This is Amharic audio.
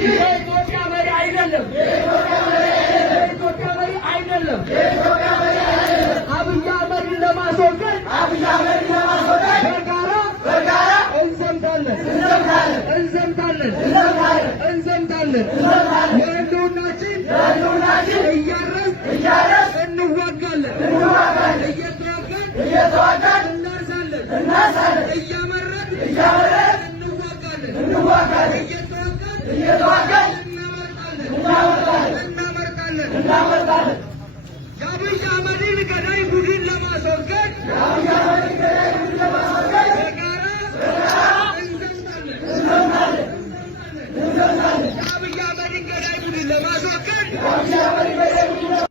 የኢትዮጵያ መሪ አይደለም። የኢትዮጵያ መሪ አይደለም። አብይ አህመድን ለማስወገድ በጋራ እንዘምታለን። ለህልውናችን እያረስን እንዋጋለን። እየተዋጋን እናርሳለን። እያመረን እንዋጋለን። እየተዋጋን እናመርጣለን። የአብይ አህመድን ገዳይ ቡድን ለማስወገድ በጋራ እንዘምታለን። የአብይ አህመድን ገዳይ ቡድን ለማስወገድ